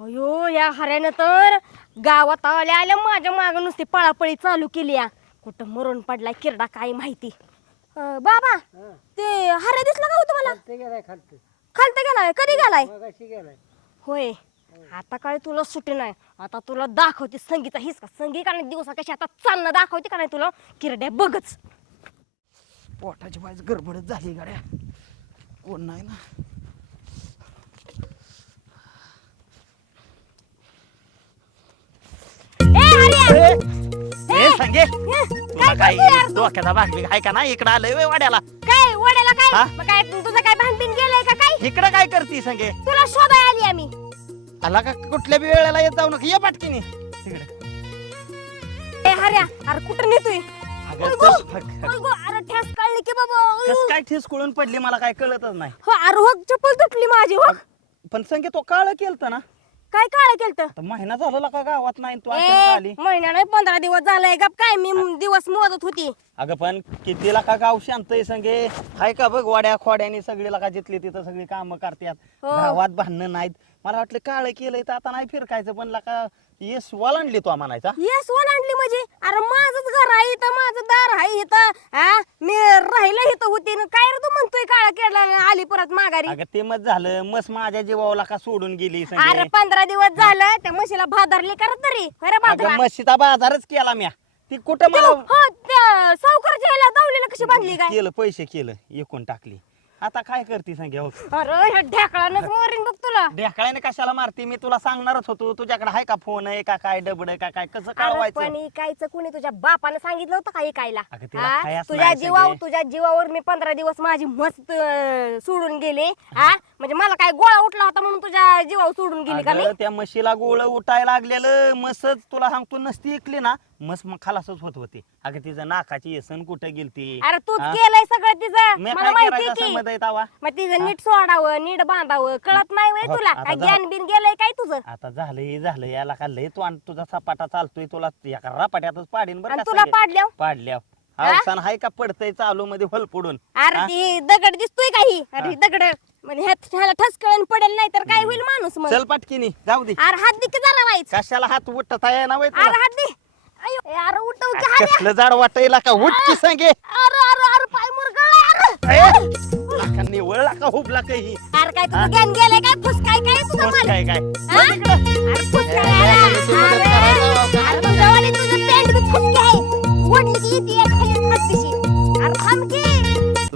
अयो या हऱ्यानं तर गावात आल्या आल्या माझ्या मागं नुसती पळापळी चालू केली या. कुठं मरून पडलाय किरडा काय माहिती. बाबा ते हऱ्या दिसला का हो तुम्हाला? खालत गेलाय. कधी गेलाय? होय आता काय तुला सुटी नाही. आता तुला दाखवते संगीचा हिसका. संगी का नाही दिवसा कशी आता चालणं दाखवते का नाही तुला किरड्या बघच. पोटाची बाईच गडबडच झाली गाड्या. कोण नाही ना. सांगे तुला काय डोक्याचा भाग बिग आहे का नाही? इकडं आलंय वाड्याला. काय वड्याला काय? मग काय तुझं काय भांडीन गेलंय का काय? इकडं काय करती सांगे? तुला शोधाय आली आम्ही. आला का कुठल्या बी वेळेला येत जाऊ नका. ये पाटकीनी तिकडे. ए हऱ्या अरे कुठं नेतोय? अरे ठेस काढली की बाबा. कस काय ठेस कुळून पडली मला काय कळतच नाही. हो अरे हो चप्पल तुटली माझी हो. पण संगे तो काळ केलत ना. काय काळ केलत? आता महिना झाला का गावात नाही तू अचानक आली. महिना नाही 15 दिवस झालाय का काय? मी दिवस मोजत होती. अगं पण कितीला का गाव शांत आहे संगे. हाय का बघ वाड्या खोड्यानी सगळीला का जिथली तिथं सगळी कामं करतात. गावात भांडणं नाहीत. मला वाटलं काळ केलंय तर आता नाही फिरकायचं. पण लका येस वालांडली तो म्हणायचा. येस ओलांडली म्हणजे अरे माझंच घर आहे इथं. माझं दार आहे इथं. मी राहिलं इथं होती. काय रे तू म्हणतोय काळा केला आली परत माघारी? अगं ते मत झालं मस माझ्या जीवाला का सोडून गेली अरे संगे. 15 दिवस झालं त्या म्हशीला भादरली करत तरी खरं अगं बाबा. म्हशीचा बाजारच केला म्या. ती कुठं मला हो त्या सावकारच्या ह्याला दावलीला कशी बांधली काय? केलं पैसे केलं एकूण टाकली. आता काय करते सांगे? हो अरे ह्या ढेकळानंच मोरीन बघ तुला. ढेकळ्याने कशाला मारते? मी तुला सांगणारच होतो. तुझ्याकडे आहे का फोन आहे का काय डबड का काय कसं अरे कळवायचं? पण इकायचं कुणी तुझ्या बापाने सांगितलं होतं का इकायला? अगं तिला खायच तुझ्या नाही जीवावर सगळे. तुझ्या जीवावर मी 15 दिवस माझी मस्त सोडून गेले. म्हणजे मला काय गोळा उठला होता म्हणून तुझ्या जीवावर सोडून गेली का मी? अगं, त्या म्हशीला गोळ उठायला लागलेलं मसच तुला सांगतो नसती ऐकली ना मस मग खलासच होत होते. अगं तिचं नाकाची येसन कुठं गेलती. अरे तूच केलंय सगळं तिचं. मी मला काय माहिती करायचं की संबंध आहे तवा? मग तिचं नीट सोडावं नीट बांधावं कळत नाही वय हो, तुला. आता काय जा. ज्ञान बिन गेलंय काय तुझं? आता झालं याला का लय तू आणि तुझा सपाटा चालतोय. तुला एका रापाट्यातच पाडीन बरं आणि का तुला संगे. पाडल्याव पाडल्या अवसान हाय का पडतय चालू मध्ये हल पडून. अरे ती दगड दिसतोय काही? अरे दगड म्हणजे ह्याला ठसकळण पडेल नाही तर काय होईल माणूस मग? चल पाटकीनी जाऊ दे. अरे हात दे की जरा वाईच. कशाला हात उठता येणार वय तुला? अरे हात दे. अयो अरे उठव की हात. कसलं जाड वाटायला का उठ की सांगे. अरे अरे अरे पाय मुरगळला. लाका निवळला का हुबला काही. अरे काय तुझं ज्ञान गेलंय काय? फुसकाय काय तुझं बस मला? काय काय हा? अरे फुसकाय अरे तुझं वाली तुझं पॅन्ट बी फुसकी आहे. ओढली की येते खाली खातीशी. अरे थांब की.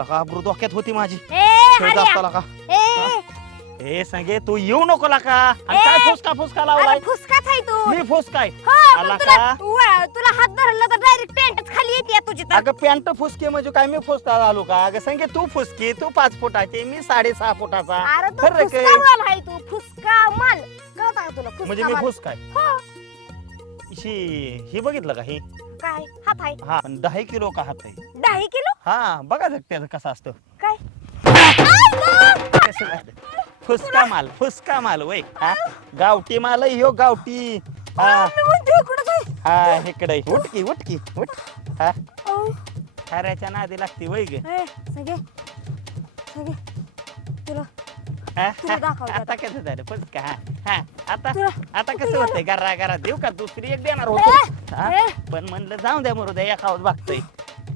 लका आबरू डोक्यात होती माझी. ए हरिया. लका ए ए सांगे तू येऊ नको लाका. आणि काय फुसका लावलाय? अरे फुसकाच आहे तू. मी फुसकाय हो, आला मग तुला का? तुला हात धरला तर डायरेक्ट पॅन्टच खाली येते तुझी तर. अगं पॅन्ट फुसके म्हणजे काय मी फुसका झालो का? अगं सांगे तू फुसकी तू 5 फुटाची मी 6.5 फुटाचा. अरे तू फरक फुसका आहे. माल आहे तू. फुसका माल कळत का तुला? फुसका म्हणजे मी माल. फुसकाय. हो. ही बघितलं का ही? काय हात आहे? हा 10 किलो का हात आहे. 10 किलो? हा बघा जग त्याचं कसं असतं. काय? कसं असतं? फुसका माल वय. हा गावठी माल आहे ह्यो गावठी. हा मी म्हणते इकडंच आहे. हा इकडे उठ हा अहो, खऱ्याच्या नादी लागते वय ग. ए, सगे तुला हा, तुला दाखवते आता. आता कसं झालं फुसका? हा हा आता तुला- कसं होतंय? घरा देऊ का दुसरी एक देणार ए, होतो. हा, ए. पण म्हणलं जाऊ द्या मरू द्या एखावत बघतोय.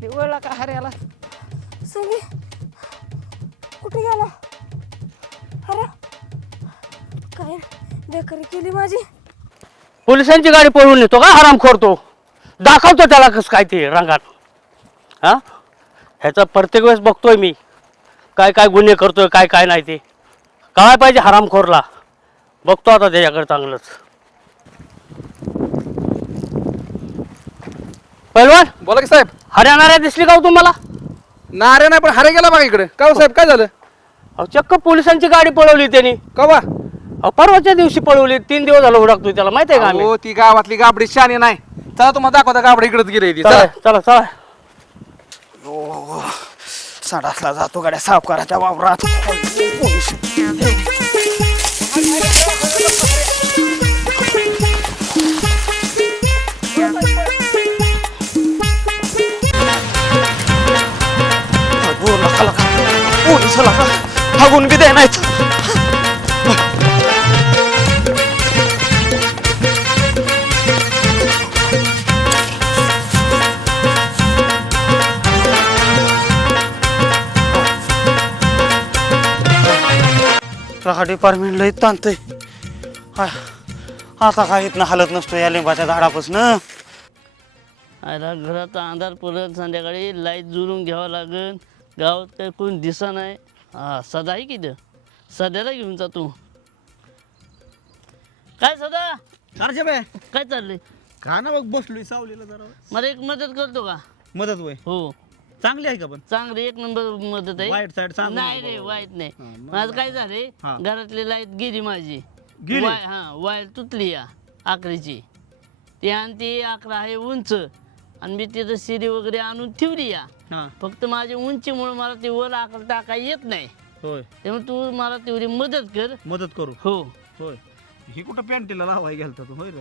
निवळला का हऱ्याला? सगे कुठे गेला? अरे काय बेकारी केली माझी. पोलिसांची गाडी पळवून येतो का हरामखोर तो? दाखवतो त्याला कसं काय ते रंगात. हा ह्याचा प्रत्येक वेळेस बघतोय मी काय काय गुन्हे करतोय काय काय नाही ते काय पाहिजे हरामखोरला. बघतो आता त्याच्याकडे चांगलंच. पहिलवान बोला की साहेब. हरियाणाऱ्या दिसली का हो तुम्हाला? नारे नाही पण हरे गेला बघा इकडे. का हो साहेब काय झालं? अहो चक्क पोलिसांची गाडी पळवली त्यांनी. कवा? अहो परवाच्या दिवशी पळवली. 3 दिवस झालं हुडकतोय त्याला माहिती आहे का आम्ही. हो ती गावातली गाबडी शानी नाही. चला तुम्हाला दाखवता गाबडी इकडेच गेली ती. चला चला. चला चला. सडासला जातो गाड्या सावकाराच्या वावरात. पोलिसाला हागून बी दे नाहीत. लका डिपार्टमेंट लई ताणतंय. आता काय इथनं हालत नसतो या लिंबाच्या झाडापासून. आयला घरात अंधार परत संध्याकाळी लाईट जुळून घ्यावं लागेल. गावात काही कोण दिसा नाही. हा सदा आहे की सध्याला घेऊन जा तू. काय सदा अर्जे बाय काय चाललंय? का ना बघ बसलोय सावलीला जरा. मला एक मदत करतो का? मदत वय हो चांगली आहे का पण? चांगली एक नंबर मदत आहे. वाईट साईड सांग. नाही रे वाईट नाही. मग माझं काय झालंय हा. घरातली लाईट गेली माझी. गेली? वायर तुटली या आकरीची. ती आणि ती आकरा आहे उंच आणि मी तिथं शिरी वगैरे आणून ठेवली या. हा फक्त माझी उंचीमुळे मला ती वर आकडा टाकाय येत नाही. होय त्यामुळे तू मला तेवढी मदत कर. मदत करू. हो होय ही कुठं पॅन्टीला लावाय गेलता तू होय रे?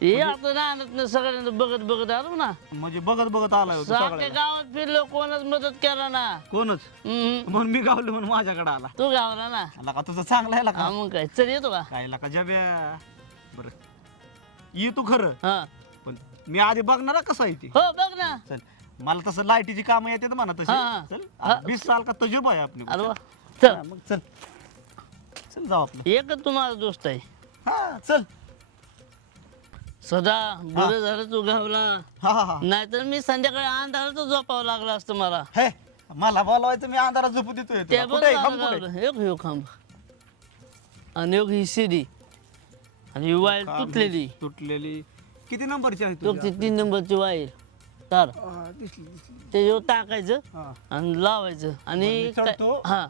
हे आता राहणार सगळ्यांना बघत बघत आलो ना. म्हणजे बघत बघत आलाय हो तू सारख्या सगळ्याला. गावात फिरलो कोणच मदत केला ना. कोणच म्हणून मी गावलो म्हणून माझ्याकडे आला. तू गावला ना. आला का तुझं चांगला आहे हा का? मग काय चल येतो का? काय का जब्या बरं ये तू खरं हा पण मी आधी बघणार ना कसं आहे ती. हो बघ ना. चल मला तसं लाईटीची कामं येतात म्हणा तशी. हा. चल हा. 20 साल का तजुर्बा आहे आपली. अरे वा. चल हा, मग चल चल जाऊ आपलं. एकच तू माझा दोस्त आहे. हा चल. सदा बरं झालं तू गावला. हा हा हा नाहीतर मी संध्याकाळी अंधारात झोपावं लागलं असतं मला. हे मला बोलवायचं मी अंधारात झोपू देतोय ते तुला. पण कुठे आहे? खांब झालं कुठे आहे? गावलं. एक खांब आणि एक ही शिडी आणि ही वायर खांब तुटलेली. तुटलेली किती नंबरची आहे तो ती 3 नंबरची वायर तार दिसली दिसली. त्याच्यावर टाकायचं हा आणि लावायचं आणि मी चढतो. हा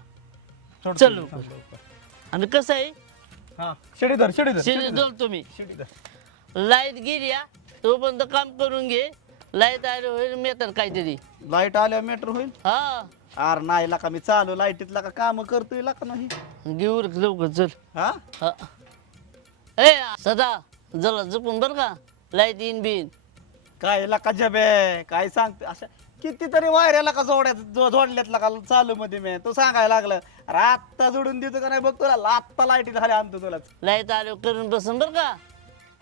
चढतो. चल लवकर. आणि कसं आहे हा शिडीधर शिडीधर शिडी जोडतो मी. शिडीधर. लाईट गेली या तोपर्यंत काम करून घे. लाईट आले होईल मेटर काहीतरी. लाईट आल्यावर मॅटर होईल. हा अरे नाही लाका मी चालू लाईटीतला का काम करतोय लाका नाही. घेऊ रे लवकर चल. हा हा ए सदा जरा जपून बर का लाईट इन बिन. काय लाका जबे काय सांगते अशा कितीतरी वायऱ्याला का जोडल्यात का चालू मध्ये मी तू सांगायला लागलं. अरे आत्ता जोडून देतो का नाही बघ तुला. आत्ता लाईटी झाली आणतो तुलाच. लाईट आलो करून बसून बर का.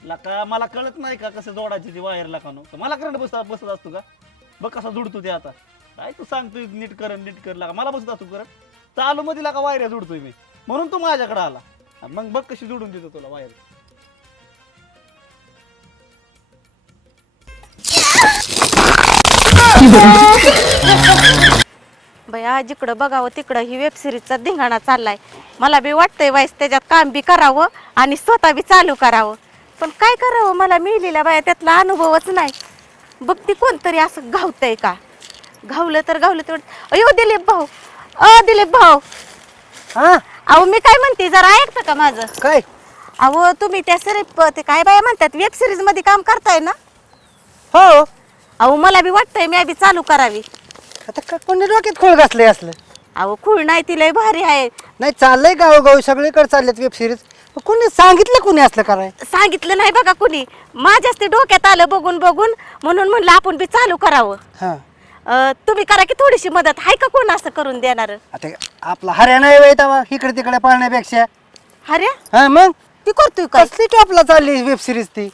लाका मला कळत नाही का कसं जोडायची ती वायर लाका नो मला करंट बसत असतो का. बघ कसा जोडतो ते आता. काय तू सांगतोय नीट कर लागा मला बसत असतो करत चालू मध्ये लाका वायऱ्या जोडतोय मी म्हणून तू माझ्याकडे आला. मग बघ कशी जोडून देतो तुला वायर. बया जिकडं बघावं तिकडं ही वेब सिरीजचा धिंगाणा चाललाय. मला बी वाटतंय वाईस त्याच्यात काम बी करावं आणि स्वतः बी चालू करावं. पण काय करावं मला मिळलेला बाया त्यातला अनुभवच नाही. बघ ती कोणतरी असं घावतंय का. घावलं तर तेवढं. अयो दिलीप भाऊ दिलीप भाऊ. हा अहो मी काय म्हणते जरा ऐकतं का माझं. काय अहो तुम्ही त्या ते काय बाया म्हणतात वेब सिरीज मध्ये काम करताय ना. हो अहो मला बी वाटतंय मी बी चालू करावी. आता कोणी डोक्यात खोळ घातले असलं. अहो खूळ नाही ती लय भारी आहे. नाही चाललंय गावोगावी सगळीकडे चालल्यात वेब सिरीज. कोणी सांगितलं कोणी असलं कराय. सांगितलं नाही बघा कुणी. माझ्याच ते डोक्यात आलं बघून म्हणून म्हणलं आपण बी चालू करावं. हा तुम्ही करा की थोडीशी मदत आहे का कोण असं करून देणार. आता आपला हरियाणा येतावा इकडे तिकडे पाळण्यापेक्षा. अरे हा मग ती करतोय काय कसली टॉपला चालली वेब सिरीज ती.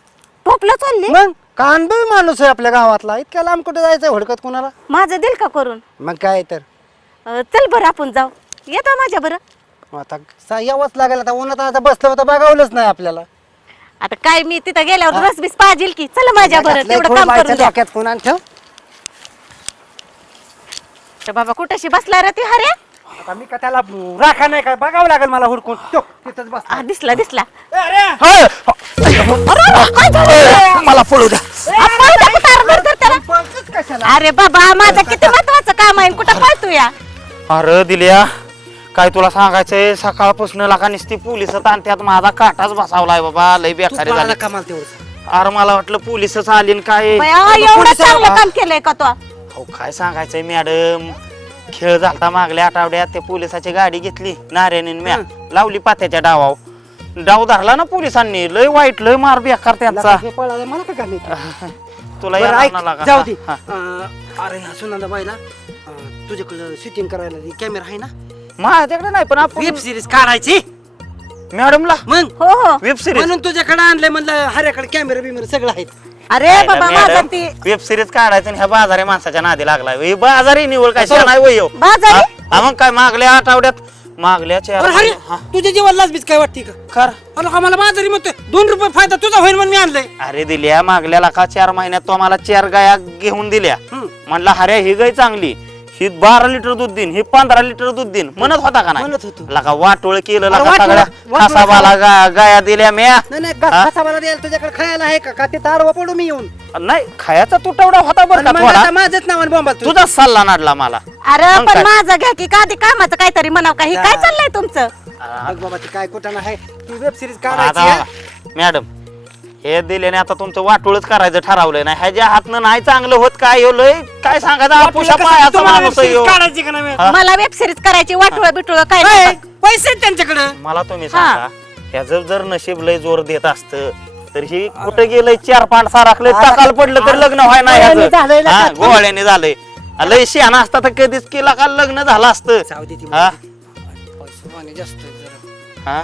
टोपला चालली. मग का अनुभवी माणूस आहे आपल्या गावातला. इतक्या लांब कुठे जायचं हुडकत कोणाला. माझं दिल का करून. मग काय तर चल बरं आपण जाऊ. येतो माझ्या बरं. आता यावंच लागेल. आता उन्हात आता बसलं होतं बघावलंच नाही आपल्याला. आता काय मी तिथं गेल्यावर रस बीस पाहिजे की. चल माझ्या बरं तेवढं काम करून द्या. डोक्यात कोणा ठेव. तर बाबा कुठेशी बसला रे ती. अरे आता मी का त्याला राखा नाही काय बघावं लागेल मला हुडकून. तिथंच बस. दिसला दिसला. मला पळू द्या. अरे बाबा माझं किती महत्वाचं काम आहे. कुठं पळतो या. अरे दिल्या काय तुला सांगायचंय सकाळपासून लाका निसती पोलिस ताणत्यात माझा काटाच बसावलाय बाबा. लय बेकारी झाली. कमाल तेवढं. अरे मला वाटलं पोलिसच आली न काय. बया, एवढं चांगलं काम केलंय का तो. अहो काय सांगायचंय मॅडम. खेळ झालता मागल्या आठवड्यात त्या पोलिसाची गाडी घेतली नार्याने म्या लावली पात्याच्या डावावर. डाव धरला ना पोलिसांनी. लय वाईट लय मार बेकार त्यांचा. मला काय घालायचं. तुला बरं, येणार ऐक, ना लागा. जाऊ दे. हा. अरे ह्या सुनंदा बाईला तुझ्याकडं शूटिंग करायला कॅमेरा आहे ना. माझ्याकडे नाही पण आपण वेब सिरीज काढायची मॅडमला मग. हो हो. वेब सिरीज म्हणून तुझ्याकडे आणलंय म्हणलं. हऱ्याकडे कॅमेरा बिमेरा सगळं आहेत. अरे बाबा माझं ती वेब सिरीज काढायचं आणि ह्या बाजारी माणसाच्या नादी लागलाय. बाजारी निवड काय नाही वय बाजारी? मग काय मागल्या आठवड्यात मागल्या चार अरे हरे हा, तुझ्या जीवाला बीच काय वाटते का कर अरे आम्हाला बाजारी म्हणतोय 2 रुपये फायदा तुझा होईल म्हणून मी आणलंय अरे दिल्या मागल्या का 4 महिन्यात तो मला 4 गाया घेऊन दिल्या म्हणलं हऱ्या ही गाय चांगली ही 12 लिटर दूध देईन ही 15 लिटर दूध देईन म्हणत होता का नाही म्हणत होतो. लका वाटोळ केलं अरे लका वाटोळं- सगळ्या वाटोळं खासाबाला गाया दिल्या म्या नाही हा? कसाबाला द्यायला तुझ्याकडे खायला आहे का ते तारवा पडू मी येऊन नाही खायचा तुटवडा होता बरं आणि का मग थोडा आता माझंच नाव बोंबा तू तुझा सल्ला नाडला मला अरे मग पण काय? माझं घ्या की काधी कामाचं काहीतरी म्हणाव का हे काय चाललंय तुमचं बघ बाबा ती काय कुठं आहे ती वेब सिरीज काढायची आता आहे. मॅडम हे दिल्याने आता तुमचं वाटोळच करायचं ठरवलंय ना ह्याच्या हातनं नाही चांगलं होत काय हो लय काय सांगायचं आपुषा कसं पायाचा तुम्हाला माणूस web आहे series ह्यो. काढायची का नाही हा? मला वेब सिरीज करायची वाटुळ बिटुळ काय ए, नाही. पैसे आहेत त्यांच्याकडे मला तुम्ही सांगा ह्याचं जर नशीब लय जोर देत असतं तर ही कुठं गेलंय 4 पांड साराखलंय टाकाल पडलं तर लग्न व्हाय नाही गोळ्याने ह्याचं. झालंय ना हा, का? गोळ्याने झालंय लय शहाणा असता तर कधीच केला का लग्न झालं असतं जाऊ दे ती हा? पैसे पाणी जास्त आहे जरा. हा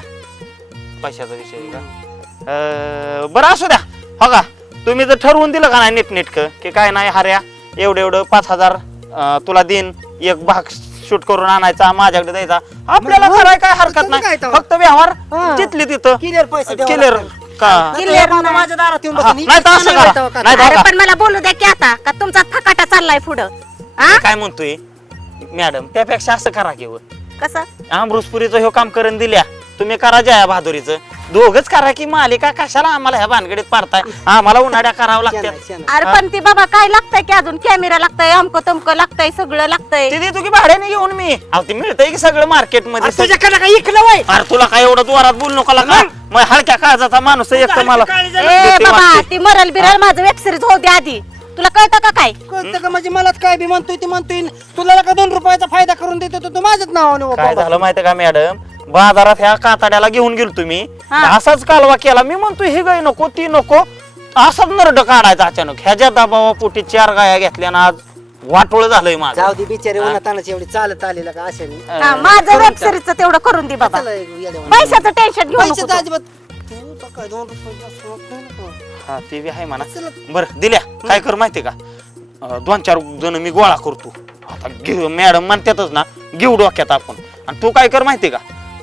पैशाचा विषय आहे का बरं असू द्या हो का तुम्ही जर ठरवून दिलं का नाही नीटनेटकं की काय नाही हऱ्या एवढं 5,000 तुला देईन एक भाग शूट करून आणायचा माझ्याकडे द्यायचा आपल्याला मग- कराय काय हरकत तुम्ही नाही काय तेव्हा? फक्त व्यवहार हा. तिथली तिथं Clear पैसे द्यावं क्लिअर लागतील. का नाही तर हे बाबा माझ्या दारात येऊन हा, बसून नाही तर असं करा. तेव्हा का? नाही तर अरे बघा. पण मला बोलू द्या की आता का तुमचा फकाटा चाललाय पुढं हा मी काय म्हणतोय मॅडम त्यापेक्षा असं करा की हो. कसं अमृतपुरीचं हे काम करून दिल्या तुम्ही करा जया बहादुरीचं दोघच करा की मालिका कशाला आम्हाला ह्या भानगडीत पाडताय आम्हाला उन्हाळ्या करावं शेण लागतात आहे, शेण अरे पण ती बाबा काय लागतंय की अजून कॅमेरा लागतंय अमक तमक लागतंय सगळं लागतंय ते देतो की भाड्याने घेऊन मी अहो ते मिळतंय की सगळं मार्केट आहे. मध्ये अरे तुझ्याकडे काय इकलं वय अरे तुला काय एवढं जोरात बोलू नका का मग हलक्या काळजाचा माणूस आहे, एक तर मला ए भीती बाबा वाटते. ती मरल बिरल माझं वेब सिरीज होऊ दे आधी तुला कळतं का काय कळतं का म्हणजे मलाच काय बी म्हणतोय ते म्हणतोय तुला का 2 रुपयाचा फायदा करून देतो तर तू माझ्याच नावाने काय बाबा. झालं माहितीये का मॅडम बाजारात ह्या कातड्याला घेऊन गेलो तुम्ही हा. असाच कालवा केला मी म्हणतोय ही गाय नको ती नको असाच नरड काढायचा अचानक ह्याच्या दबावापोटी 4 गाया घेतल्या ना आज वाटोळ झालंय माझं जाऊ दे बिचारे उन्हातानाची एवढी चालत आलेला का अशाने हा, माझं वेब सिरीजचं तेवढं करून दे बाबा चला एक येड्यावानी. पैशाचं टेन्शन घेऊ नको पैशाचं तू. अजिबात तू तर काय 2 रुपये जास्त होत नाही ना का? हा ते बी आहे म्हणा चला. बरं दिल्या काय कर माहितीये का 2-4 जण मी गोळा करतो आता घेऊ मॅडम म्हणतातच ना घेऊ डोक्यात आपण आणि तू काय कर माहितीये का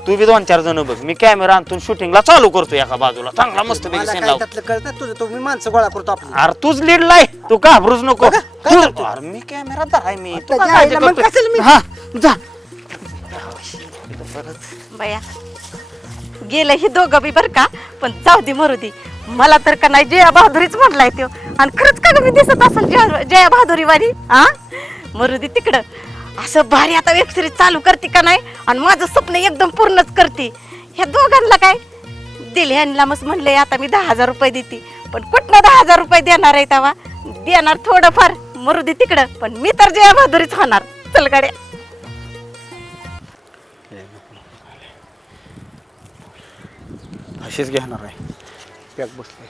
तू बी 2-4 जण बघ मी कॅमेरा आणतो शूटिंगला चालू करतो एका बाजूला चांगला मस्त मला पैकी काय लाव त्यातलं कळतं तुझं तो मी माणसं गोळा करतो आपली अरे तूच लीड लाय तू घाबरूच नको बघा, काय तू- करतोय? अरे मी कॅमेरा धराय मी तू आता का काळजी जायला मग करतोय? कशाला मी- हा जा बया गेलं ही दोघं बी बर का पण जाऊ दे मरू दे मला तर का नाही जया बहादुरीच म्हटलाय तो आणि खरंच का ग मी दिसत असेल जया बहादुरी वाली हा मरू दे तिकडं असं भारी आता वेब सिरीज चालू करते का नाही आणि माझं स्वप्न एकदम पूर्णच करते ह्या दोघांना काय दिले ह्यांना मस्त म्हणले आता मी 10,000 रुपये देते पण कुठनं 10,000 रुपये देणार आहे तेव्हा देणार थोडंफार मरू दे तिकडं पण मी तर जया बहादुरीच होणार चल गाड्या अशीच घेणार आहे पॅक बसले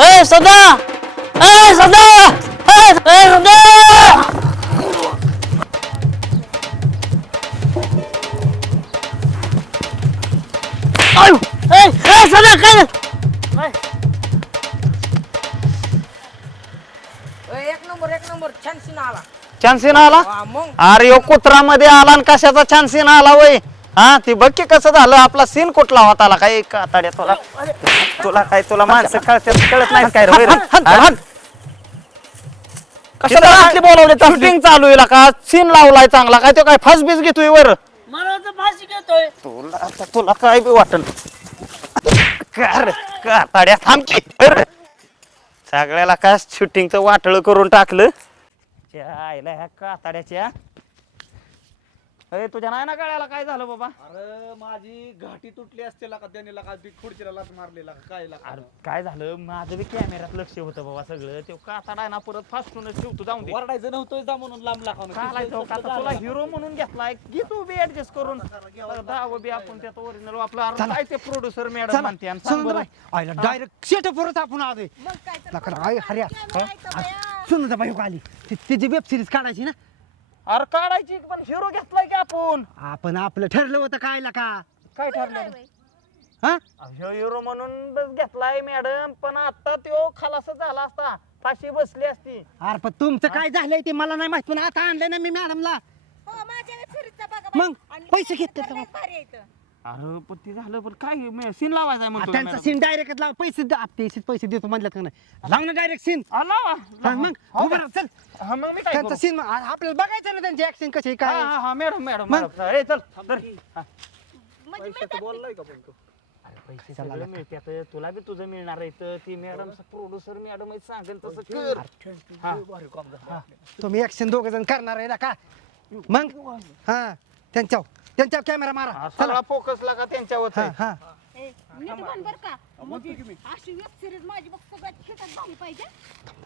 ए सदा ए सदा ए सदा आयु ए सदा काय चान्सीन आला अरे यो कुत्रामध्ये आला आणि कशाचा चान्सीन आला वय हा ती बघ की कसं झालं आपला सीन कुठला होता आला काय कातड्या तुला तुला काय तुला माणसं कळत नाही काय रे कशाला असली बोलावले शूटिंग चालू आहे का सीन लावलाय चांगला काय तो काय फस बीस घेतोय वर मला तर फाशी घेतोय तुला आता तुला काय बी वाटन कातड्या थांब की वर. सगळ्याला काय शूटिंगचं वाटळ करून टाकलं आईला ह्या कातड्याच्या तुझ्या नाही ना गळ्याला काय झालं बाबा अरे माझी घाटी तुटली असते का त्याने लका खुर्चीला लात मारलेला काय अरे काय झालं माझं बी कॅमेऱ्यात लक्ष होतं बाबा सगळं ते कातडा ना परत फास्टूनच ठेवतो जाऊन दे वरडायचं नव्हतं जा म्हणून लांब चालायचं का आता तुला हिरो म्हणून घेतलाय घे तू बी ऍडजस्ट करून दहावं बी आपण त्यात ओरिजिनल आपलं अरे काय ते प्रोड्युसर मॅडम म्हणते आणि सांग बरं. आईला डायरेक्ट सेटअपवरच आपण आलोय लका आई हर्या सुनंदा बाई आली तिची वेब सिरीज काढायची ना अरे काढायची पण हिरो घेतलाय की आपण आपण आपलं ठरलं होतं काय का काय ठरलं हा ह्यो हिरो म्हणून बस घेतलाय मॅडम, पण आता तो खलास झाला असता, फाशी बसली असती. अरे पण तुमचं काय झालंय ते मला नाही माहित, पण आता आणलंय ना मी मॅडमला. मग पैसे घेतले तर अरे पण ते झालं, पण काय सीन लावायचा म्हणतो त्यांचा सीन डायरेक्ट लाव, पैसे देतो म्हणलं का नाही, लाव ना डायरेक्ट सीन. मग उभं राहा, चल. मग मी काय त्यांचा सीन आपल्याला बघायचं ना, त्यांची ऍक्शन कशी आहे, काय आहे. हा मॅडम मॅडम मग? ए चल धर. हा. बोललाय का पण तो? पैसे सगळे मिळतात, तुला बी तुझं मिळणार आहे तर ती मॅडम प्रोड्युसर मॅडम सांगेल तसं कर. हा. तुम्ही ऍक्शन दोघ जण करणार आहे ना का? मग हा त्यांच्यावर कॅमेरा मारा. हा, सगळा फोकस लागा त्यांच्यावर. हा हा अशी वेब सिरीज माझी बघ सगळ्यात खिटात झाली पाहिजे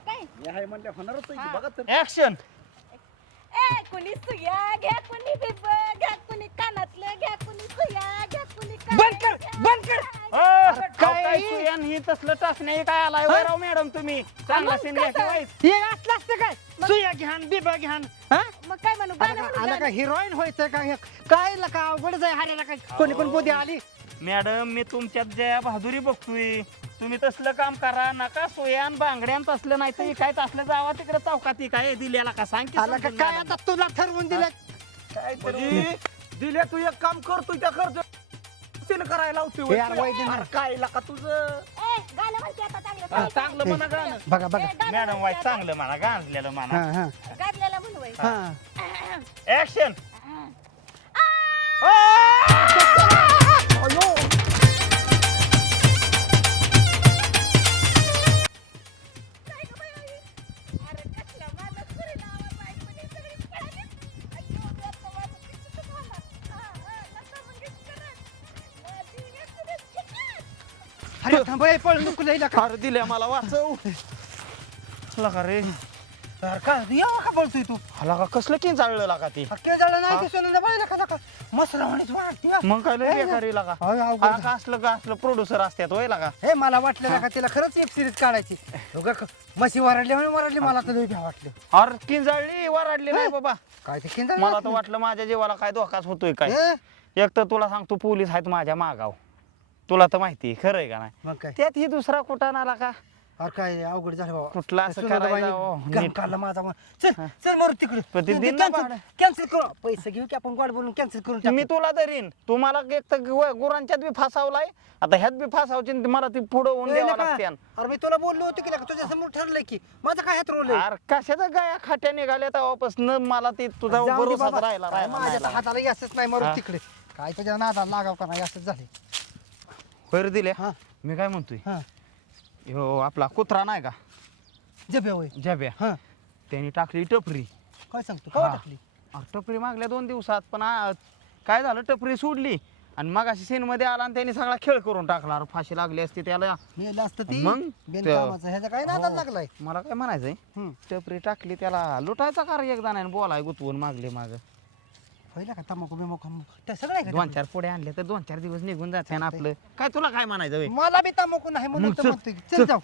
काय हे आहे म्हणल्या होणारच आहे की, बघा तर. ऍक्शन. ए कोणी सुया घ्या, कोणी बिब घ्या, कोणी कानातलं घ्या, कोणी सुया घ्या, कोणी बंद कर. काय सुयान ही तसलं टाकणे काय आलाय वैराव मॅडम, तुम्ही चांगला सीन घ्यायचा. हे असलं असतं काय, सुया घ्यान बिबा घ्यान. हा मग काय म्हणू गाणं म्हणू आला का हिरोईन व्हायचं का हे? काय का अवघड जाय हारायला काय, कोणी कोण पोती आली. मॅडम मी तुमच्यात जया बहादुरी बघतोय, तुम्ही तसलं काम करा नका. सोयान बांगड्यान तसलं नाही तर काय तसलं जावा तिकडे चौकात काय दिलेला का सांग की आला का समजून काय मॅडम. आता तुला ठरवून दिलं. म्हणजे दिले तू एक काम करतोय त्या करतो सीन करायला लावतोय. हे यार वैद्य अरे काय का तुझं ए गाणं म्हणते आता चांगलं हा, चांगलं म्हणा गाणं. बघा बघा. मॅडम वाईट चांगलं म्हणा, गाजलेलं हा म्हणा. हा गाजलेला म्हणू बाई. हा ऍक्शन. अरे कसला माझा सुरी नावा बायकोने सगळी पळाली. अय्यो बेटा माझं किती झाला. लता मंगेशकर माझी वेब सिरीज. अरे थांब ए, पळ नको लई का. अरे दिल्या मला वाचव. लका रे, अरे का यावा का बोलतोय तू? हला का कसलं की जाळलं लागा ती. अख्ख्या झालं नाही ते सोनं बायला का मसरावाणीच वाटते हा. मग काय लय बेकारी लागा. अरे अवघड हा झालं. का असलं प्रोड्युसर असतात होय लागा. हे मला वाटलं का तिला खरंच वेब सिरीज काढायची. मशी वरडली मला तर लई भ्या वाटलं. अरे किंजळली वराडली नाही बाबा. काय ते केंद्र मला तर वाटलं माझ्या जीवाला काय धोकाच होतोय काय. एक तर तुला सांगतो पोलीस आहेत माझ्या मागाव, तुला तर माहिती आहे, खरं आहे का नाही. मग काय त्यात ही दुसरा कुठं नाला का अरे काय अवघड झालं बाबा. कुठला असं करायला हो, काम नीट. काढलं माझा चल चल मरू तिकडे. पण ते दिन ना भाडं. कॅन्सल करू, पैसे घेऊ की आपण गोड बोलून कॅन्सल करून टाकू. मी तुला धरीन, तुम्हाला एक तर गुरांच्यात बी फासावलाय, आता ह्यात बी फासावची आणि मला ती पुढं होऊन ए, द्यावं नका. लागते. अरे मी तुला बोललो होतो की नका, तुझ्या समोर ठरलंय की माझा काय हात रोल अरे कशाचा गाया खाट्या निघाल्या तेव्हापासून मला ती तुझा भरोसाच राहिला माझ्या राहिला हाताला असंच नाही मरू हा. तिकडे. काय तुझ्या नादाला लागाव का नाही असंच झाले. होय दिले. हा. मी काय म्हणतोय, हा ह्यो आपला कुत्रा नाही का जबे होय. जब्या, हा त्यांनी टाकली टपरी. काय सांगतो का हा. टाकली? अरे टपरी मागल्या 2 दिवसात, पण काय झालं टपरी सोडली आणि मग अशी सीन मध्ये आला आणि त्यांनी सगळा खेळ करून टाकला. अरे फाशी लागली असती त्याला. मेलं असतं ती मग? बिनकामाचं ह्याचा काय नादाला हो. लागलाय. मला काय म्हणायचंय, हम्म. टपरी टाकली त्याला लुटायचा कार एकदा नाही, बोलाय गुतवून मागले माग होईल का तंबाखू बिमाखू ते सगळं आहे का 2-4 पुढे आणले तर 2-4 दिवस निघून जाते ना आपलं. काय तुला काय म्हणायचं होय? मला बी तंबाखू नाही म्हणून मग तर चल, म्हणतोय की चल जाऊ.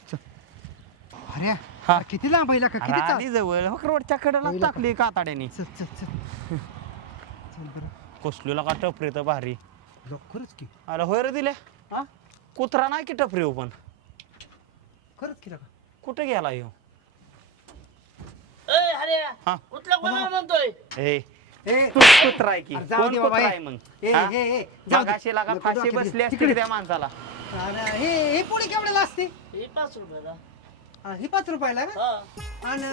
अरे हा. किती लांब आहे का अरे किती चाल. आधी जवळ हो, रोडच्या कडेला होईल का? टाकली काताड्याने. चल चल चल चल बरं कसलेला का टपरी तर भारी. खरंच की अरे होय रे दिले. हा कुत्रा नाही की टपरी हो, पण खरंच की का कुठे गेला ह्यो? हा. ए ए तू कुत्रा आहे की अरे जाऊ कोण दे बाबा, कुत्रा ए. आहे मग? ए, हा? ए, ए, जाऊ दे. मगाशी लागा नको फाशी डोक्यात बसली दे. असती तिकडे. त्या माणसाला. आणि ही पोळी केवढ्याला असते? ही 5 रुपयाला का? आणि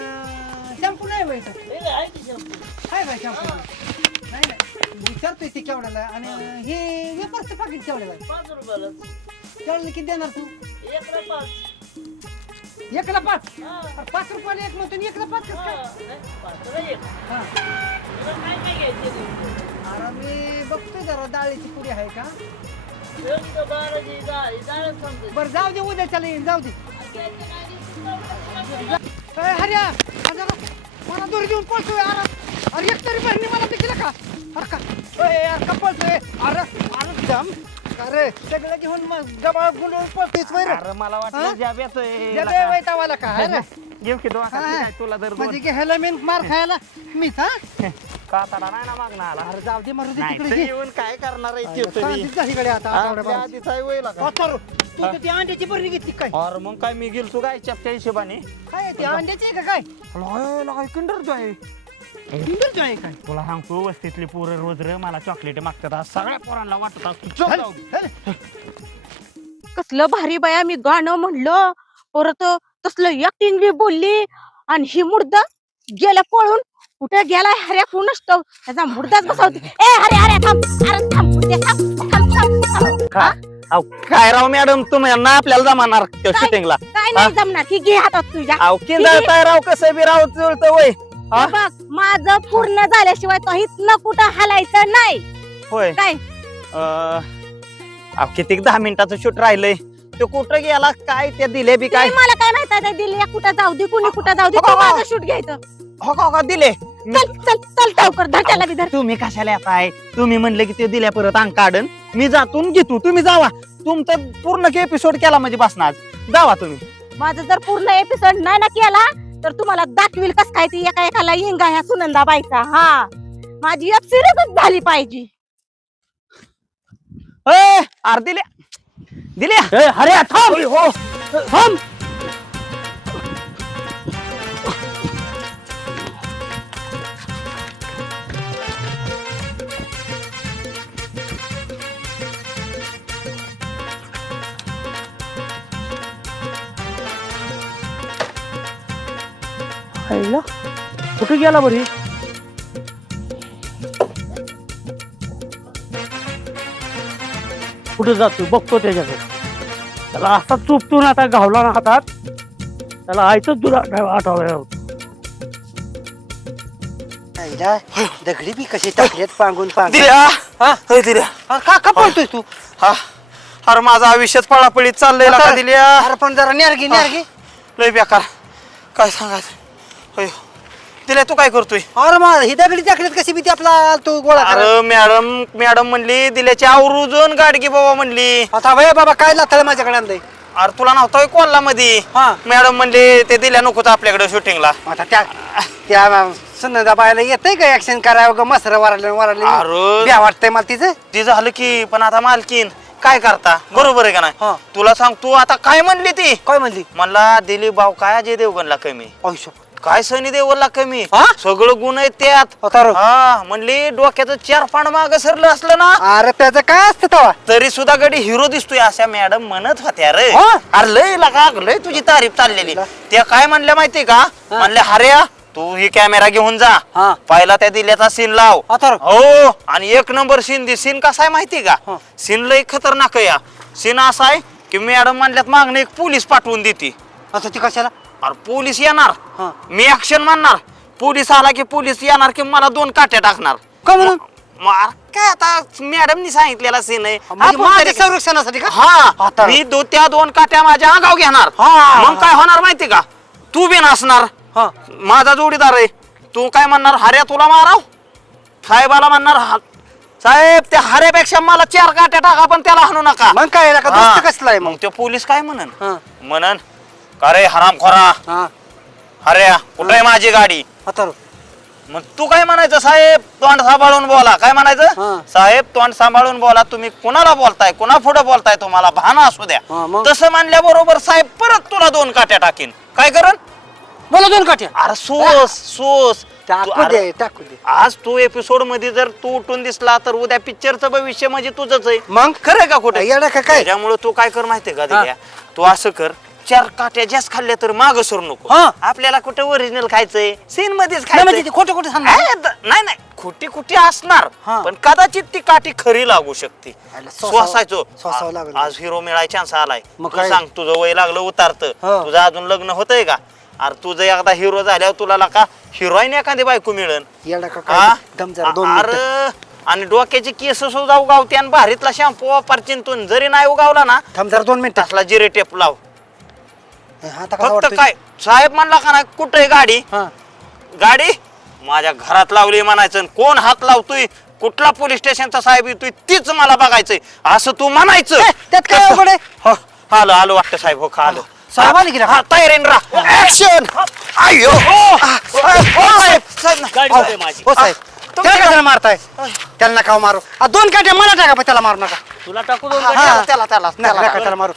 शॅम्पू नाही बाई हाय बाई शॅम्पू नाही नाही विचारतोय ती केवढ्याला. आणि हे वेफरचं पाकिट केवढ्याला आहे? 5 रुपयाला केवढ्याला किती देणार तू? 1 एकला 5. 5 रुपयाला एक म्हणतो आणि एकला 5 कसं काय? हा. काय घ्यायचे अरे मी बघतोय जरा डाळीची पुडी आहे का? बरं जाऊ दे, उद्या चला येईन, जाऊ दे. ए, हर्या अरे जरा मला दूर घेऊन पळतोय. अरे एक तरी बहिणी मला दिसलं का? अरे का ए, यार का पळतोय? अरे अरे दम अरे सगळं घेऊन मग गबाळ गुंडळून पळतोयच बरं. अरे मला वाटलं हा? जाब्याचं आहे. जबे वैतावाला का है ना? घेऊ की दोन काय तुला दर म्हणजे घ्यायला मी मार खायला मीच हा का तडा नाही ना मागणं आला अरे जाऊ दे मारू दे नाही तिकडे तर घे. येऊन काय करणार आहे ते तरी? कांदीच जा इकडे आता हा, आठवड्या त्या भरात. आधीच आहे वय लागा. अथर्व, तू तर ती अंड्याची बरणी घेतली काय अरे मग काय मी गेलो गायच्या त्या हिशोबाने काय आहे ती अंड्याची आहे का काय किंडर आहे किंडरची आहे काय तुला सांगतो वस्तीतली पोरं रोज र मला चॉकलेट मागतात आज सगळ्या पोरांना वाटत असतो चल जाऊ दे. कसलं भारी बाया मी गाणं म्हणलं परत तसलं ऍक्टिंग बी बोलली आणि ही मुर्दा गेला पळून कुठे गेला हऱ्या कोणच त्याचा मुर्दाच बसवते ए हरे हरे थांब अरे थांब मुर्दे, थांब थांब थांब थांब. हा? अहो, काय राव मॅडम तुम्ही ना आपल्याला जमाणार त्या काय? शूटिंगला काय नाही जमणार ही घे हातात तुझ्या अहो किंदळताय राव कसं बी राव जुळतं वय हा? हे बघ माझं पूर्ण झाल्याशिवाय तो इथनं कुठं हलायचं नाही होय काय अहो किती 10 मिनिटाचं शूट राहिलंय तो कुठं गेला काय त्या दिले बी काय ते मला काय माहित आहे दिली कुठं जाऊ दे कुणी कुठं जाऊ दे हो, तू हो. माझं शूट घ्यायचं हो का दिले चल चल चल टावकर धर बी धर तुम्ही कशाला येताय तुम्ही म्हणले की ते दिल्या परत अंग काढन मी जातून घेतो तुम्ही जावा तुमचं पूर्ण एपिसोड केला म्हणजे बसणार जावा तुम्ही माझं जर पूर्ण एपिसोड नाही ना केला तर तुम्हाला दाखवील कस काय ती एका एकाला इंगा ह्या सुनंदाबाईचा हा माझी एक सिरियसच झाली पाहिजे अरे दिल्या ए, अरे थांब हो थांब आईला कुठे गेला बरी कुठे जातो बघतो त्याच्याकडे त्याला असा चुपतून आता घावला ना हातात त्याला आयतच दूर आठवलं होतं आईला, दगडी बी कशी टाकल्यात पांगून पांगून दिल्या हा? होय दिल्या अरे का पळतोय तू हा अरे माझा आयुष्यात पळापळीत चाललंय का दिल्या अरे पण जरा नेरगी नेरगी लय बेकार काय सांगायचं होय दिल्या तू काय करतोय अरे मग ही दगडी टाकल्यात कशी बी ती आपला तू गोळा कर अरे मॅडम म्हणली दिल्याची आवरूजून गाडगी बाबा म्हणली आता भैया बाबा काय लाथाळ माझ्याकडे आणलंय अरे तुला नव्हता कोल्हा मध्ये हा. मॅडम म्हणली ते दिल्या नकोच आपल्याकडे शूटिंगला आता त्या सुनंदा बायला येतंय का ऍक्शन करावं ग मसर वरले अरे. द्या वाटतंय मला तिचं ते झालं की पण आता मालकीन काय करता बरोबर आहे का हा. नाही तुला सांग तू आता काय म्हणली ती काय म्हणली मला दिलीप भाऊ काय अजय देवगणला कमी आयुष्य काय सनी देवलला कमी हा? सगळं गुण आहेत त्यात अथर्व. हा म्हणली डोक्याचं 4 पांड माग सरलं असलं ना अरे त्याचं काय असतं तेव्हा तरी सुद्धा गडी हिरो दिसतोय अशा मॅडम म्हणत होत्या रे हा? अरे लय लगा लय तुझी तारीफ चाललेली त्या काय म्हणल्या माहिती का म्हणल्या हऱ्या तू ही कॅमेरा घेऊन जा हा. पहिला त्या दिल्याचा सीन लाव अथर्व. हो आणि 1 नंबर सीन दे सीन कसा आहे माहिती का हा. सीन लय खतरनाक आहे या सीन असा आहे की मॅडम म्हणल्यात मागणं एक पोलीस पाठवून देते आता ती कशाला अरे पोलीस येणार हा. मी ऍक्शन म्हणणार पोलीस आला की पोलीस येणार की मला 2 काट्या टाकणार का म्हणून काय आता मॅडमनी सांगितलेला सीन आहे म्हणजे आपण माझ्या तरी- संरक्षणासाठी का हा आता. मी त्या 2 काट्या माझ्या अंगाव घेणार हा. मग काय होणार माहिती का तू बी नसणार हा. माझा जोडीदार आहे तू काय म्हणणार हऱ्या तुला माराव साहेबाला म्हणणार साहेब त्या हऱ्यापेक्षा मला 4 काट्या टाका पण त्याला हाणू नका मग काय का हा. दोस्त कसला आहे मग मग ते पोलीस काय म्हणन हा. म्हणन का रे हरामखोरा हा हऱ्या कुठे आहे माझी गाडी अथर्व. मग तू काय म्हणायचं साहेब तोंड सांभाळून बोला काय हा. म्हणायचं साहेब तोंड सांभाळून बोला तुम्ही कुणाला बोलताय कुणा पुढे बोलताय तुम्हाला भान असू द्या हा, मग? तसं मानल्या बरोबर साहेब परत तुला 2 काट्या टाकीन काय करण बोला 2 काट्या अरे सोस तू- टाकू अरे, दे टाकू दे आज तू एपिसोड मध्ये जर तू उठून दिसला तर उद्या पिक्चरचं भविष्य म्हणजे तुझंच आहे मग खरंय का कुठे येडा का काय त्याच्यामुळे तू काय कर माहितीये का दिल्या तू असं कर 4 काट्या जास्त खाल्ल्या तर माग सरू नको हा. आपल्याला कुठे ओरिजिनल खायचंय सीन मध्येच नाही म्हणजे खायचंय ते खोटं खोटं सांगणार नाही खोटी खोटी असणार हा. पण कदाचित ती काठी खरी लागू शकते आयला सोसावं सोसायचो लागलं. आज हिरो मिळाय चान्स आलाय मग तू काय? सांग तुझं वय लागलं उतारत हो. तुझं अजून लग्न होतंय का अरे तुझं एकदा हिरो झाल्यावर तुला का हिरोईन एखादी बायको मिळन येडा का हा? काय दम जरा 2 मिनिटं. अरे आणि डोक्याची केस सुद्धा उगावते आणि भारीतला शॅम्पू वापर चिंतून जरी नाही उगावला ना थांब जरा 2 मिनिटं तसला जिरे टेप लाव आता कसं फक्त वाटतंय? काय साहेब म्हणला का नाही कुठे गाडी हा. गाडी माझ्या घरात लावली म्हणायचं आणि कोण हात लावतोय कुठला पोलीस स्टेशनचा साहेब येतोय तीच मला बघायचंय असं तू म्हणायचं त्यात काय अवघड आहे? हो, आलो वाटतं साहेब हो का आलो साहेब आले की हा तयारीन राहा ऍक्शन अयो साहेब साहेब गाडी कुठे आहे माझी? हो साहेब त्याला कशाला मारताय त्याला नका मारू 2 काट्या मला टाका पण त्याला मारू नका तुला टाकू दोन हा, गाड्या? त्याला त्याला नका त्याला मारू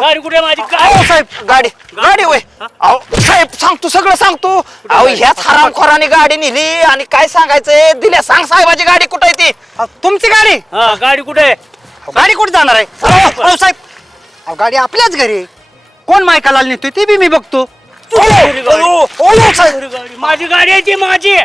गाडी कुठे आहे माझी? अहो साहेब गाडी गाडी वय अहो साहेब सांगतो सगळं सांगतो अहो ह्याच हरामखोराने गाडी नेली आणि काय सांगायचंय दिल्या सांग साहेबाची गाडी कुठे आहे ती तुमची गाडी हा गाडी कुठे आहे? गाडी कुठे जाणार आहे अहो साहेब अहो गाडी आपल्याच घरी आहे. कोण मायकाला नेतोय ते बी मी बघतो साहेब गाडी माझी गाडी आहे ती माझी.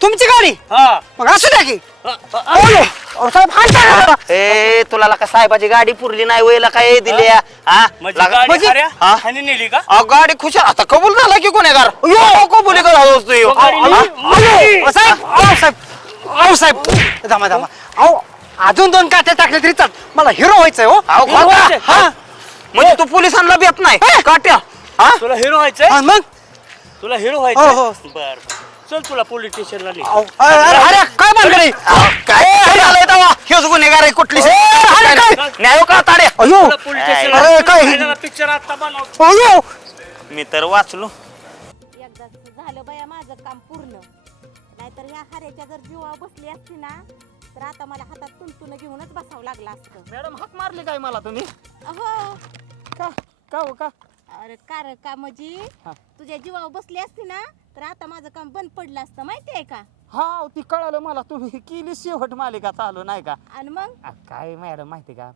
तुमची गाडी हा मग असू द्या की अहो साहेब हात ए तुला का साहेबाची गाडी पुरली नाही वयला काय दिल्या हा माझी लागा- गाडी म्हणजे- खऱ्या हा? ह्याने नेली का? अहो, गाडी खुशाल आता कबूल झाला की गुन्हेगार कबुली तो गाडी नेली? अहो साहेब अहो साहेब अहो साहेब थांबा थांबा अहो अजून 2 काट्या टाकल्या तरी चाल मला हिरो व्हायचंय हो अहो हिरो व्हायचंय? हा म्हणजे तू पोलिसांना भेट नाही काट्या हा तुला हिरो व्हायचंय? हा, मग तुला हिरो हो, व्हायचंय? हो. बर चल तुला पोलीस स्टेशनला नेऊ. अहो, अरे काय भानगड आहे? काय झालंय तेव्हा हेच गुन्हेगार आहे कुठली न्याय का ताडे अयो तुला पोलीस स्टेशनला अरे, नेऊ. काय? पाहिलं ना पिक्चर आता बनव. अयो मी तर वाचलो एकदाच झालं बया माझं काम पूर्ण नाहीतर ह्या हाऱ्याच्या जर जीवा बसली असती ना तर आता मला हातात तुंतून घेऊनच बसावं लागलं असतं. मॅडम हाक मारली काय मला तुम्ही हो का हो का अरे कार का म्हणजे हा. तुझ्या जीवावर बसली असती ना तर आता माझं काम बंद पडलं असतं माहिती आहे का. हा ती कळालं मला तुम्ही केली शेवट मालिका चालू नाही का आणि मग काय मॅडम माहिती का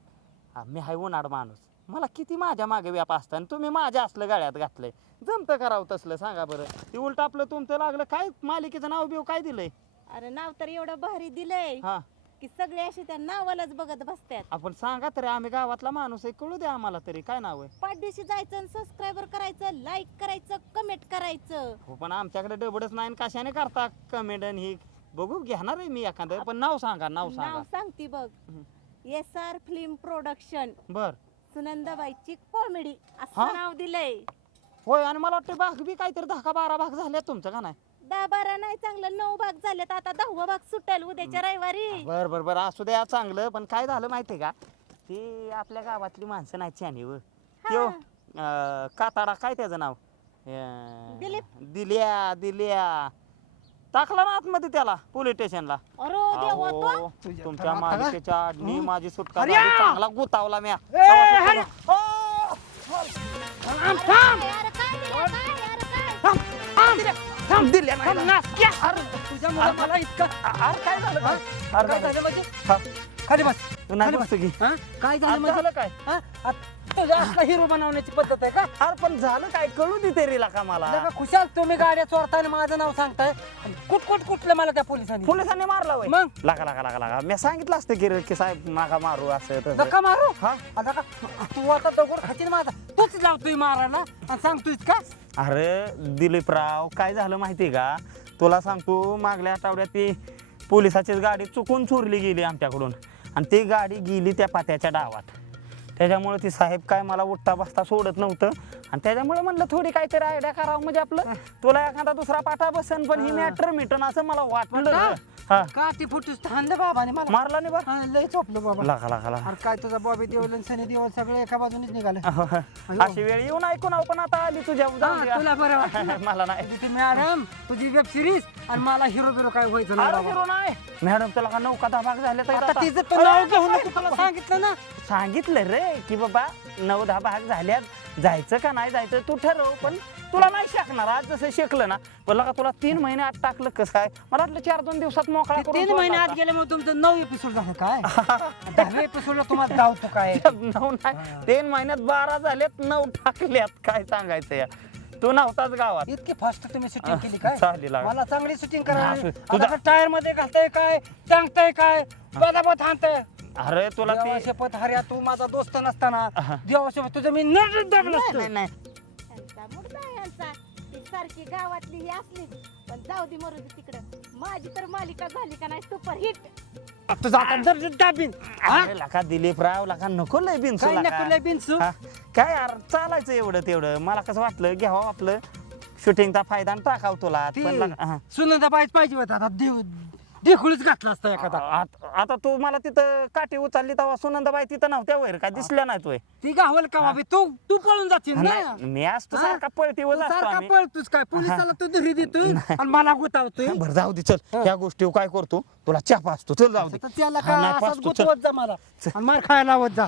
मी हाय उन्हाळ माणूस मला किती माझ्या मागे व्याप असतं आणि तुम्ही माझ्या असलं गाड्यात घातलंय जमतं करावं तसलं सांगा बरं ते उलट आपलं तुमचं लागलं काय मालिकेचं नाव बिव काय दिलंय अरे नाव तर एवढं भारी दिलंय हा की सगळे असे त्या नावालाच बघत बसतात. आपण सांगा तरी आम्ही गावातला माणूस आहे कळू द्या आम्हाला तरी काय नाव आहे पाठदिवशी जायचं सबस्क्राईबर करायचं लाईक करायचं कमेंट करायचं. हो पण आमच्याकडे डबडच नाही आणि कशाने करता कमेंट ही बघू घेणार आहे मी एखादं पण नाव सांगा नाव नाव सांगा सांगते बघ SR फिल्म प्रोडक्शन बर सुनंदाबाईची कॉमेडी हा? असं नाव दिलंय. होय आणि मला वाटतं भाग बी काहीतरी 10-12 भाग झाले तुमचं का नाही 10-12 नाही चांगलं 9 भाग झालेत आता 10वा भाग सुटेल उद्याच्या रविवारी. बर बर बर असू द्या चांगलं पण काय झालं माहितीये का ते आपल्या गावातली माणसं नाही चानीवर त्यो काताडा काय त्याचं नाव दिलीप. दिल्या टाकला ना आतमध्ये त्याला पोलीस स्टेशनला अरे देवा तो अहो, तुमच्या मालिकेच्या आडनी माझी सुटका अरे झाली, या! चांगला गुतावला म्या अरे काय दिल्या नाही ना. तुझ्या मुलं मला इतकं काय झालं काय? काय झालं म्हणजे हा. खाली बस नाही खाली बसतो की. हा? काय झालं आता म्हणजे झालं काय हा? तुझ्या असला हिरो बनवण्याची पद्धत आहे का अरे पण झालं काय कळू दे तरी का मला लगा खुशाल तुम्ही गाड्या चोरताय आणि माझं नाव सांगताय आणि कुठलं मला त्या पोलिसांनी पोलिसांनी मारला वय मग? लागा मी सांगितलं असतं की साहेब नाका मारू असं तसं. नका मारू हा? आता का तू आता दगड खातील माझा तूच लावतोय मारायला आणि सांगतोय का अरे दिलीपराव काय झालं माहितीये का तुला सांगतो मागल्या आठवड्यात ती पोलिसाचीच गाडी चुकून चोरली गेली आमच्याकडून आणि ती गाडी गेली त्या पात्याच्या डावात त्याच्यामुळे ती साहेब काय मला उठता बसता सोडत नव्हतं आणि त्याच्यामुळे म्हणलं थोडी काहीतरी आयडिया करावं म्हणजे आपलं तुला एखादा दुसरा पाठा बसन पण ही मॅटर मिटन असं मला वाटलं हा का ती फुटूस हाणलं बाबाने मला मारला नाही बा हा, लय चोपलं बाबा लागा अरे काय तुझा बॉबी देओल आणि सनी देओल सगळे एका बाजूनेच निघाले अशी वेळ येऊन ऐकून पण आता आली तुझ्या जाऊन द्या. तुला बरं वाटलं मला नाही तुझी मॅडम तुझी वेब सिरीज आणि मला हिरो बिरो काय व्हायचं नाही अरे बाबा. हिरो नाही मॅडम तुला का 9 भाग झाले तर आता आता? तिचं तर नाव घेऊ नको तुला सांगितलं ना सांगितलं रे की बाबा 9-10 भाग झाल्यात जायचं का नाही जायचं तू ठरव पण तुला नाही शकणार आज जसं शिकलं ना पण का तुला 3 महिने आत टाकलं कसं काय मला वाटलं 4-2 दिवसात मोकळा करून 3 सोडला महिने आत होता. गेल्यामुळे तुमचं 9 एपिसोड झालं काय 10व्या एपिसोडला तुम्हाला धावतो काय 9 नाही 3 महिन्यात 12 झाल्यात 9 टाकल्यात काय सांगायचं या तू नव्हताच गावात इतकी फास्ट तुम्ही शूटिंग केली काय चालेल लागा. मला चांगली शूटिंग हा, तुझा- करा टायर मध्ये घालताय काय टांगताय काय बदाबत हाणताय अरे तुला ती शपथ हर्या तू माझा दोस्त नसताना हा. देवाशपथ तुझं मी नरड दाबलं असतं. नाही नाही यांचा मुर्दा आहे यांचा ती सारखी गावातली ही असली पण जाऊ दे मरू दे तिकडं माझी तर मालिका झाली का नाही सुपरहिट तुझा आता नरड दाबीन हा? अरे लका दिलीपराव लका नको लय बिनसू काय लका. नको लय बिनसू हा, काय यार चालायचं एवढं तेवढं मला कसं वाटलं घ्यावं आपलं शूटिंगचा फायदा आणि टाकावं तुला ती पण लका- हा. सुनंदा पाहिजे होता आता देव ढेकुळीच घातला असता एखादा. आता तू मला तिथं काठी उचलली तेव्हा सुनंदाबाई तिथं नव्हत्या वैर काय दिसल्या नाही तोय ती गावल का बाबी तू तू पळून जाशील ना. नाही, मी असतो हा? सारखा पळतीवर तू असतो सारखा आम्ही. पळतोस काय पोलिसाला तू धरी देतोय आणि मला गुतावतोय. बरं जाऊ दे चल ह्या गोष्टी काय करतो तुला चहा पाचतो चल जाऊ दे तर त्याला हा, नाही काय असाच पाचतो, चल. गुतवत जा मला आणि मार खायला लावत जा.